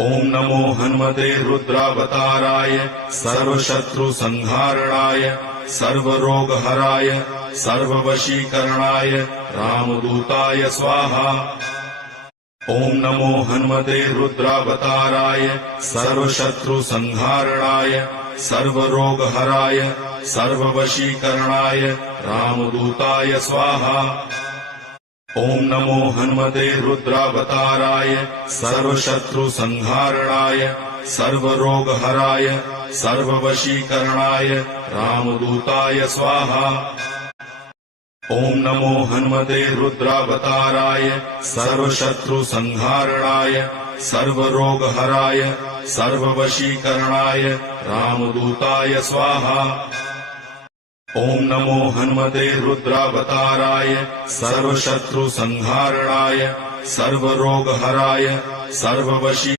ओम नमो हनुमते रुद्रावताराय सर्वशत्रुसंहारणाय सर्वरोगहराय सर्ववशीकरणाय रामदूताय स्वाहा। ओम नमो हनुमते रुद्रावताराय सर्वशत्रुसंहारणाय सर्वरोगहराय सर्ववशीकरणाय रामदूताय स्वाहा। ओम नमो हनुमते रुद्रावताराय सर्वशत्रुसंहारणाय सर्वरोगहराय सर्ववशीकरणाय रामदूताय स्वाहा। ओम नमो हनुमते रुद्रावताराय सर्वशत्रुसंहारणाय सर्वरोगहराय सर्ववशीकरणाय रामदूताय स्वाहा। ओम नमो हनुमते रुद्रावताराय सर्वशत्रुसंहारणाय सर्वरोगहराय सर्ववशी